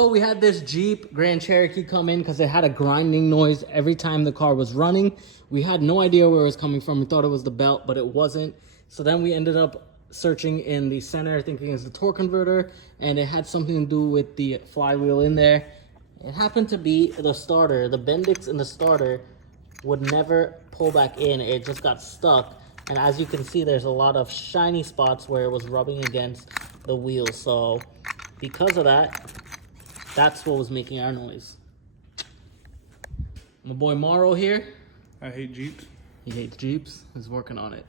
So we had this Jeep Grand Cherokee come in because it had a grinding noise every time the car was running. We had no idea where it was coming from. We thought it was the belt, but it wasn't. So then we ended up searching in the center, thinking it's the torque converter, and it had something to do with the flywheel in there. It happened to be the starter. The Bendix in the starter would never pull back in. It just got stuck. And as you can see, there's a lot of shiny spots where it was rubbing against the wheel. So because of that, that's what was making our noise. My boy Morrow here. I hate Jeeps. He hates Jeeps. He's working on it.